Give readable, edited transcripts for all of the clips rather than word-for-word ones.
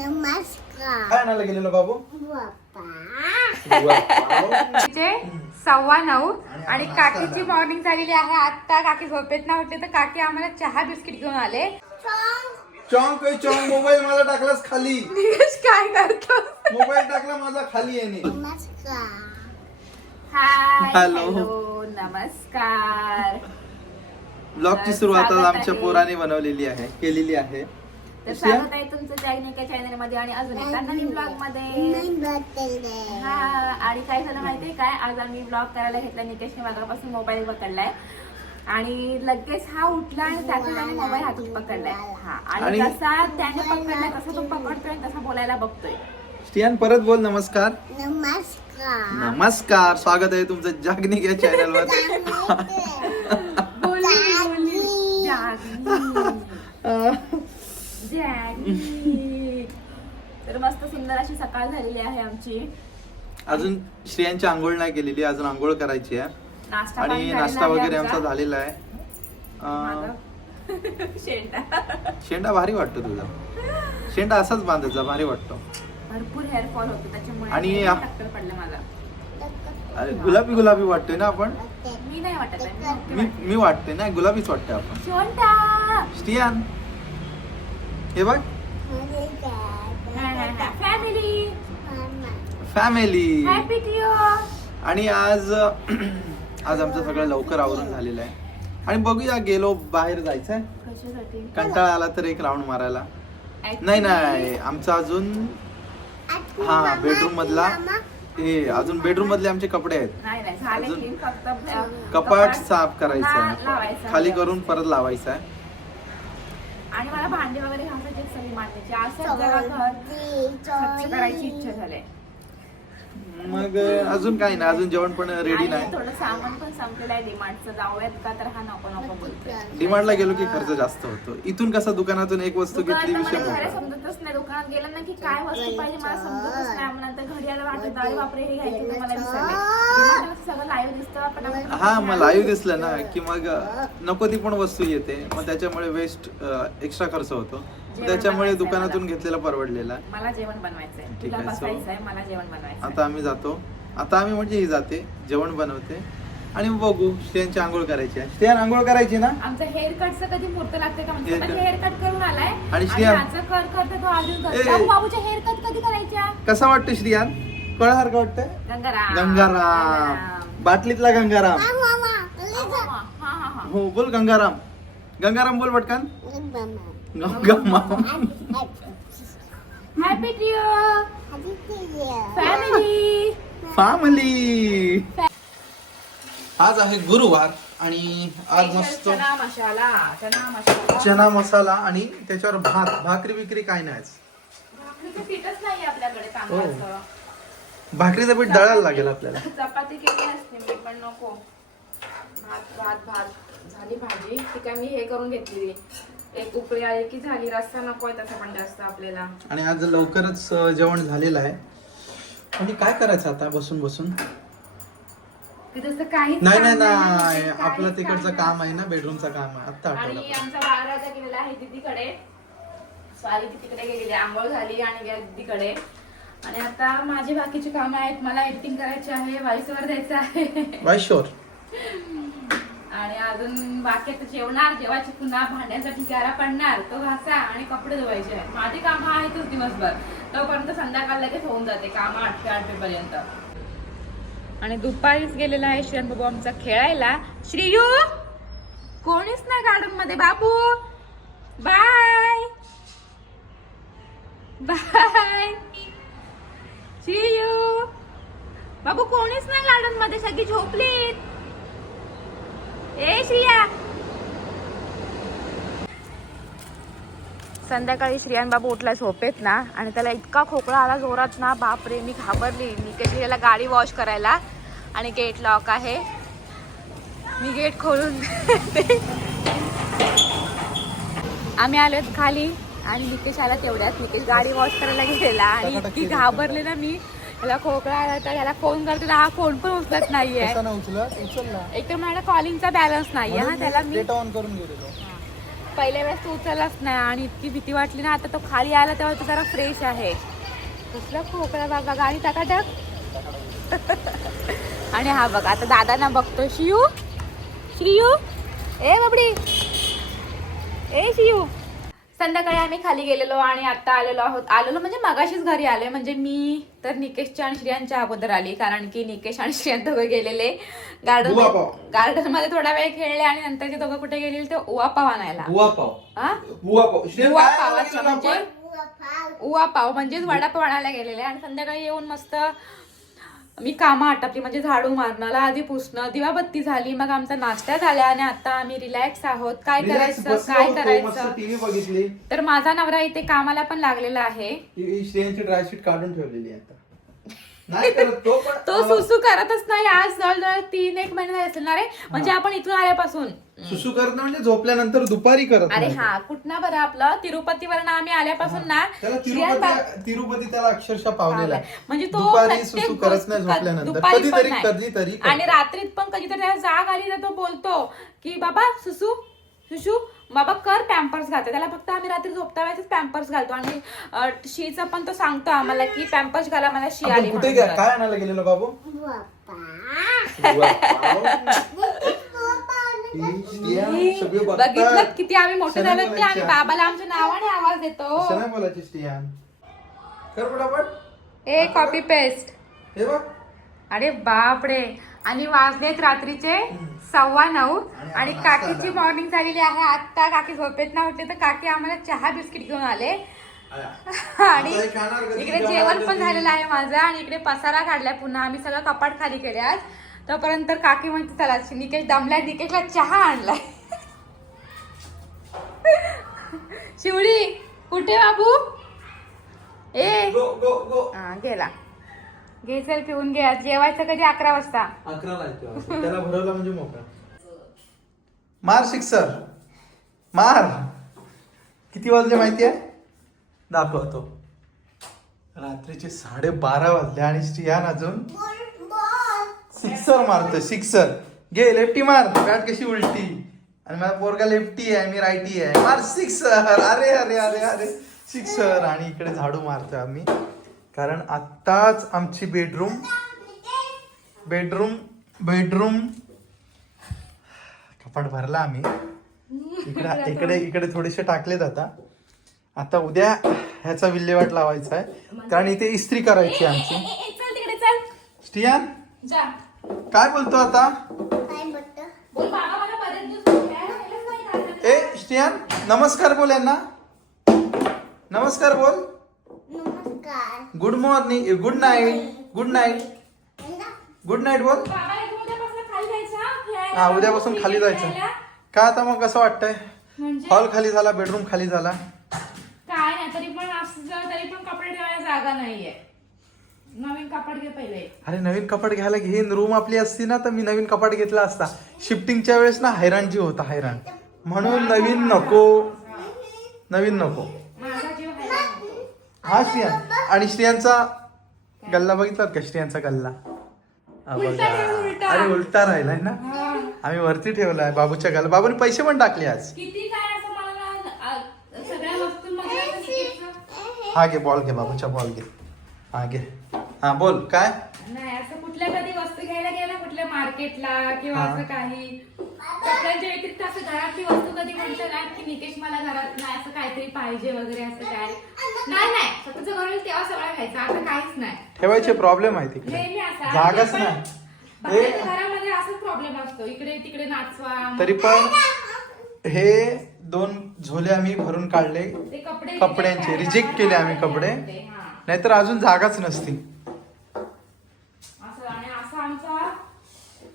नमस्कार. काय आणायला गेलेलो बाबू? म्हणजे 9:15 आणि काकीची मॉर्निंग झालेली आहे. आता काकी झोपेत ना उठले तर काकी आम्हाला चहा बिस्किट घेऊन आले. चॉंक चॉंक मोबाईल माझा टाकलास खाली. काय करतो? मोबाईल टाकला माझा खाली येणे. नमस्कार. Hi hello. हॅलो नमस्कार. ब्लॉगची सुरुवात आज आमच्या पोराने बनवलेली आहे, केलेली आहे. तर स्वागत आहे तुमचं जॅग्निका चॅनल मध्ये आणि अजून एका नवीन ब्लॉग मध्ये. हा आणि काय झालं माहितीये काय, आज आम्ही ब्लॉग करायला घेतला. निकेशने मागापासून मोबाईल पकडलाय आणि लगेच हा उठला आणि त्यातून त्याने मोबाईल हातात पकडलाय. हा आणि जसा त्याने पकडलाय तसा तो पकडतोय, तसा बोलायला बघतोय. स्टियान परत बोल. नमस्कार. नमस्कार. नमस्कार, स्वागत आहे तुमचं जागनिका चॅनल वर. तर मस्त सुंदर अशी सकाळ झालेली आहे आमची. अजून श्रेयांची आंघोळ नाही केलेली, अजून आंघोळ करायची आहे. आणि नाश्ता वगैरे आमचा झालेला आहे. शेंडा भारी वाटतो तुझा. शेंडा असाच बांधायचा, भारी वाटतो. भरपूर हेअरफॉल होतो त्याच्यामुळे आणि टक्कर पडलं माझा. अरे गुलाबी गुलाबी वाटतोय ना आपण. मी नाही वाटत आहे. मी वाटते ना, गुलाबीच वाटते आपण. शेंडा स्टियान हे बघ, family family. Happy to you. आणि आज आमचं सगळं लवकर आवरून झालेलं आहे. आणि बघूया, गेलो बाहेर जायचंय. कशासाठी? कंटाळा आला तर एक राऊंड मारायला. नाही आमचा अजून हा बेडरूम मधला हे अजून बेडरूम मधले आमचे कपडे आहेत. नाही झाले अजून की फक्त कपाट साफ करायचं लावायचं. आहे, खाली करून परत लावायचं आहे. आणि मला भांडी वगैरे घासायची सगळी मांडायची. असं जरा घर स्वच्छ करायची इच्छा झाली. मग अजून काही नाही, अजून जेवण पण रेडी नाही. थोडं सामान पण संपलेलं आहे डिमार्टचं. जाऊयात का तर हा नको नको बोलतोय. डिमांडला गेलो की खर्च जास्त होतो. इथून कसं दुकानातून एक वस्तू घेतली विषय मला मोठा. समजतच नाही. दुकानात गेलं ना की काय वस्तू पाहिजे मला समजतच नाही. मग नंतर घरी आलं वाटत अरे बापरे हे घ्यायचं तर मला विसरले. डिमार्टला सगळं लाईव्ह दिसतं आपण. हा मग लाईव्ह दिसलं ना की मग नको ती पण वस्तू येते, मग त्याच्यामुळे वेस्ट एक्स्ट्रा खर्च होतो. त्याच्यामुळे दुकानातून घेतलेला परवडलेला. मला जेवण बनवायचंय, तुला बसायचं आहे, मला जेवण बनवायचं. आता आम्ही जातो. आता आम्ही म्हणजे ही जाते, जेवण बनवते आणि बघू. स्टेनची आंघोळ करायची आहे. स्टेन आंघोळ करायची ना. आमचं हेअर कटचं कधी मुहूर्त लागते का म्हणजे हेअर कट करून आलाय आणि करतो तो अजून करतो. बाबूच्या हेअर कट कधी करायच्या? कसा वाटतं श्रियान? कळसारखं वाटतंय. गंगाराम, बाटलीतला गंगाराम. हो बोल गंगाराम. गंगाराम बोल पटकन. Happy to you family. Family. आज आहे गुरुवार आणि आज मस्त चना मसाला आणि त्याच्यावर भाकरी बिकरी काय नाही. भाकरीचं पीठच नाही आपल्याकडे तांदळाचं. भाकरीचं पीठ दळायला लागेल आपल्याला. चपाती केली असते मी पण नको. भात झाली भाजी ती काय मी हे करून घेतली. एक उकळी आली की झाली. रस्सा नको आहे तसा पण जास्त आपल्याला. आणि आज लवकरच जेवण झालेलं आहे. म्हणजे काय करायचं आता बसून बसून. नाही आपलं तिकडचं काम आहे ना, बेडरूमचं काम आहे. आता आणि आमचा बाळा गेलेला आहे दीदीकडे. स्वारी तिकडे गेलेली, आंघोळ झाली आणि गेली दीदीकडे. आणि आता माझी बाकीची कामं आहेत. मला एडिटिंग करायची आहे, व्हॉइस ओव्हर द्यायचं आहे. Voice over. आणि अजून बाकी आता जेवायची पुन्हा भांड्यांचा ठिकारा पडणार, तो घासा आणि कपडे धुवायचे आहेत. माझी कामं आहेतच दिवसभर. तोपर्यंत संध्याकाळ लगेच होऊन जाते कामं 8 पर्यंत. आणि दुपारीच गेलेला आहे श्रीयन बाबू आमचा खेळायला. श्रीयू कोणीच नाही गार्डन मध्ये. बाबू बाय बाय. श्रीयू बाबू कोणीच नाही गार्डन मध्ये, सगळी झोपलीत. ए श्रिया. संध्याकाळी श्रियान बाबू उठला झोपेत ना आणि त्याला इतका खोकला आला जोरात ना, बापरे मी घाबरली. मी कशी याला गाडी वॉश करायला आणि गेट लॉक आहे. मी गेट खोलून आम्ही आलो खाली आणि निकेश आला तेवढ्यात. निकेश गाडी वॉश करायला गेलेला आणि इतकी घाबरले ना मी. याला खोकला आला तर याला फोन करते, हा फोन पण उचलत नाहीये. एक तर माझ्या कॉलिंगचा बॅलन्स नाहीये. हा त्याला मी पहिल्या वेळेस तो उचललाच नाही आणि इतकी भीती वाटली ना. आता तो खाली आला तेव्हा तो जरा फ्रेश आहे. कसला खोकला बाबा, गाडी टाकाटक. आणि हा बघ आता दादांना बघतो. श्रियू ए बाबडी, ए श्रियू. संध्याकाळी आम्ही खाली गेलेलो आणि आता आलेलो म्हणजे मगाशीच घरी आले. म्हणजे मी तर निकेशच्या आणि श्रियांच्या अगोदर आली, कारण की निकेश आणि श्रियां दोघं गेलेले गार्डन मध्ये थोडा वेळ खेळले आणि नंतर ते दोघं कुठे गेलेले ते उवापाव आणायला. उवापाव म्हणजेच वडापाव आणायला गेलेले. आणि संध्याकाळी येऊन मस्त मी कामं आटपली, म्हणजे झाडू मारणं, आधी पुसणं, दिवाबत्ती झाली, मग आमचा नाश्ता झाला आणि आता आम्ही रिलॅक्स आहोत. काय करायचं टीव्ही बघितली. तर माझा नवरा इथे कामाला पण लागलेला आहे. श्रेयांची ड्रायशीट काढून ठेवलेली आहे आता. नाही करत तो सुसू करतच नाही. आज जवळजवळ 3-1 महिने झाले असतील ना रे. म्हणजे आपण इथून आल्यापासून सुसू करत म्हणजे झोपल्यानंतर दुपारी करत. अरे हा कुठं बरं आपलं तिरुपतीवरून आम्ही आल्यापासून ना तिरुपती त्याला अक्षरशः पावलेला आहे. म्हणजे तो दुपारी सुसू करत नाही झोपल्यानंतर, कधीतरी. आणि रात्रीत पण कधीतरी त्याला जाग आली तर तो बोलतो की बाबा सुसू बाबा कर, पॅम्पर्स घालतो त्याला. फक्त आम्ही रात्री झोपता वेळेस पॅम्पर्स घालतो. आणि शीचा पण तो सांगतो आम्हाला की पॅम्पर्स घाला, मला शी आली. कुठे काय आणायला गेलेलो बाबू? बघितलं किती आम्ही मोठे झालो की आम्ही बाबाला आमच्या नावाने आवाज देतो. नाही बोलायची स्टियान. कर पटापट. ए कॉपी पेस्ट. हे बघ. अरे बापरे. आणि वाजलेत रात्रीचे 9:15 आणि काकीची मॉर्निंग झालेली आहे. आता काकी झोपेत ना उठले तर काकी आम्हाला चहा बिस्किट घेऊन आले. आणि इकडे जेवण पण झालेलं आहे माझं. आणि इकडे पसारा काढलाय पुन्हा. आम्ही सगळं कपाट खाली केले आज. तोपर्यंत काकी म्हणते चला निकेश दमलाय, निकेशला चहा आणलाय. शिवडी कुठे बाबू? ए गेला. घे चल पिऊन घ्या. जेवायचं कधी? 11 वाजता. 11ला येतो. त्याला भरवला म्हणजे मोकळा. मार सिक्सर मार. किती वाजले माहितीये? दाखवतो. रात्रीचे 12:30 वाजले आणि स्टियान अजून सिक्सर मारतोय. सिक्सर घे. लेफ्टी मार. बॅट कशी उलटी. आणि माझा पोरगा लेफ्टी आहे, मी रायटी आहे. मार सिक्सर. अरे अरे अरे अरे सिक्सर. आणि इकडे झाडू मारतोय आम्ही, कारण आत्ताच आमची बेडरूम कपाट भरला आम्ही. इकडे थोडेसे टाकलेत. आता उद्या ह्याचा विल्हेवाट लावायचा आहे, कारण इथे इस्त्री करायची आमची. स्टियान काय बोलतो आता? ए स्टियान नमस्कार बोल यांना. नमस्कार बोल. गुड मॉर्निंग, गुड नाईट बोल. हा उद्यापासून खाली जायचं का? आता मग कसं वाटतंय? हॉल खाली झाला, बेडरूम खाली झाला. काय नाही तरी पण कपडे ठेवायला जागा नाहीये. नवीन कपाट घे पहिले. अरे नवीन कपाट घ्यायला घेईन. रूम आपली असती ना तर मी नवीन कपाट घेतला असता. शिफ्टिंगच्या वेळेस ना हैराण जीव होता, हैराण. म्हणून नवीन नको. हा श्रियान. आणि श्रियांचा गल्ला बघितला का? श्रियांचा गल्ला अरे उलटा राहिलाय ना. आम्ही वरती ठेवलाय बाबूच्या गल्ला. बाबूने पैसे पण टाकले आज. हा घे बॉल घे, बाबूच्या बॉल घे. हा घे. हा बोल काय? नाही असं कुठल्या कधी वस्तू घ्यायला गेला कुठल्या मार्केटला किंवा असं काही कपड्यांच्या व्यतिरिक्त असं घरातली वस्तू कधी म्हणतं ना की निकेश मला घरात नाही असं काहीतरी पाहिजे वगैरे असं काय नाही. स्वतःचं घर होईल तेव्हा सगळं घ्यायचं. आता काहीच नाही. ठेवायचे प्रॉब्लेम आहे तिकडे, जागाच नाही. घरामध्ये असाच प्रॉब्लेम असतो. इकडे तिकडे नाचवा. तरी पण हे 2 झोले आम्ही भरून काढले कपड्यांचे. रिजेक्ट केले आम्ही कपडे, नाहीतर अजून जागाच नसती. आणि असा आमचा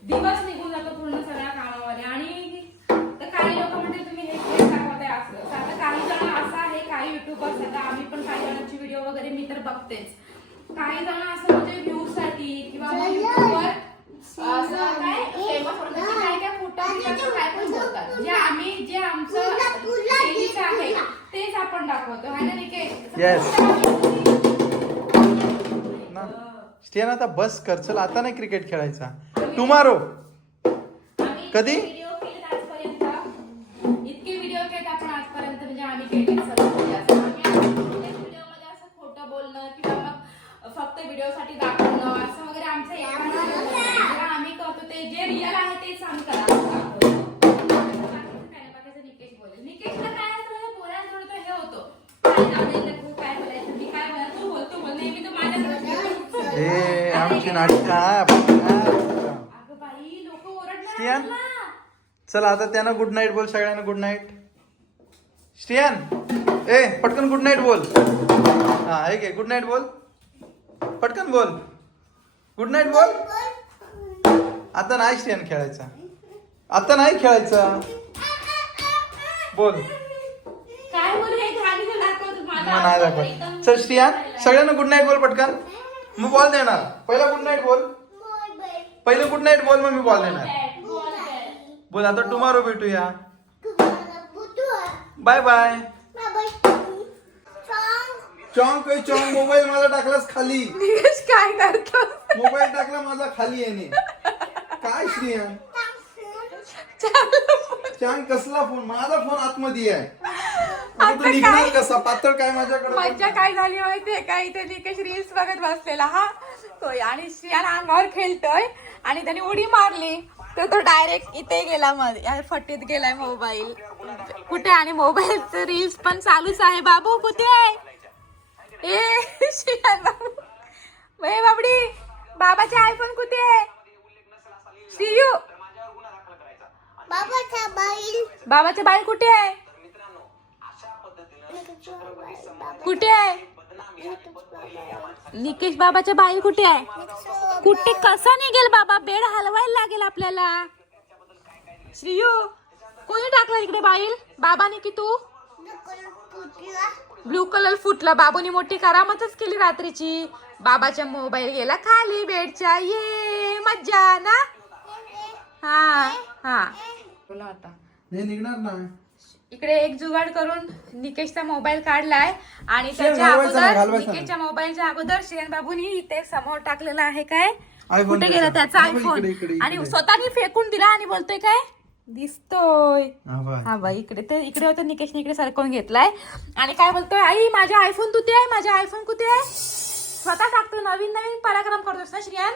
दिवस निघून जातो पूर्ण सगळ्या कामामध्ये. आणि काही लोक म्हणते तुम्ही हे दाखवताय असं. आता काही जण असं आहे, काही युट्यूबर्स आता आम्ही पण काही जणांची व्हिडिओ वगैरे मी तर बघतेच. काही जण असं म्हणजे व्ह्यूज साठी किंवा युट्यूबवर असं काय फेमस होण्यासाठी काय फोटो काय पण बोलतात. जे आमचं डेलीचं आहे तेच आपण दाखवतो है ना निकेश? स्टियान आता बस कर. चल आता नाही क्रिकेट खेळायचा. टुमारो कधी? इतके व्हिडिओ केले आपण व्हिडिओ साठी दाखवणं असं वगैरे आमचं हे जेव्हा आम्ही करतो ते जे रिअल आहे तेच आम्ही दाखवतो. निकेश बोलेल. निकेशला काय असतं पोरांजवळ तो हे होतो काय लावलेलं तू काय बोलायचं मी काय बोलायचं तू बोलतो बोल नेहमी तो माझ्याकडे ए आमची नाटक अगं बाई लोक ओरडणार श्रियान? मला. चला आता त्यांना गुड नाईट बोल सगळ्यांना गुड नाईट. श्रियान ए पटकन गुड नाईट बोल. हा हे घे गुड नाईट बोल पटकन बोल गुड नाईट बोल. आता नाही श्रियान खेळायचा आता नाही खेळायचं बोल. काय बोल हे घाणीचं दाखवतो माझा मग नाही एकदम दाखवत. चल श्रियान सगळ्यांना गुड नाईट बोल पटकन. मग बॉल देणार पहिला गुड नाईट बोल. पहिलं गुड नाईट बोल मग मी बॉल देणार. बोल आता टुमारो भेटूया. Bye bye. चॉंग काही चॉंग मोबाईल माझा टाकलास खाली. काय करतो मोबाईल टाकला माझा खाली याने. काय श्रियान चांग कसला फोन माझा फोन आतमध्ये आहे. आता तू निघणार कसा पातळ काय माझ्याकडे. मज्जा काय झाली माहितीये का इथे निकेश रील्स बघत बसलेला हा तो आणि श्रियान अंगावर खेळतोय आणि त्याने उडी मारली तर तो डायरेक्ट इथे गेला मध्ये फटीत गेलाय मोबाईल कुठे आणि मोबाईलचं रील्स पण चालूच आहे. बाबू कुठे आहे ए श्रियान बाबू ए बाबडी बाबाचा आयफोन कुठे आहे. श्रीयू बाबाचा बाईल कुठे आहे कुठे आहे निकेश बाबाच्या बाईल कुठे आहे. कुठे कसा निघेल बाबा बेड हलवायला लागेल आपल्याला. श्रीयू कोणी टाकला इकडे बाईल बाबाने की तू. ब्लू कलर फुटला बाबूनी मोठी करामतच केली रात्रीची. बाबाचा मोबाईल गेला खाली बेडच्या ये मज्जा ना. हा हा बोला आता नाही निघणार ना. इकडे एक जुगाड करून निकेशचा मोबाईल काढलाय आणि श्रियान त्याच्या घालवायचा ना, अगोदर घालवायचा ना. निकेशच्या मोबाईलच्या अगोदर श्रियान बाबूनी इथे समोर टाकलेला आहे काय iPhone कुठे त्याचा. गेला त्याचा इकडे, आयफोन इकडे, इकडे. आणि स्वतःनी फेकून दिला आणि बोलतोय काय दिसतोय. हा बा. हा बाई इकडे ते इकडे होतं निकेशने इकडे सरकवून घेतलाय आणि काय बोलतोय आई माझा आयफोन कुठे आहे माझा आयफोन कुठे आहे. स्वतः टाकतो नवीन नवीन पराक्रम करतोस ना श्रियान.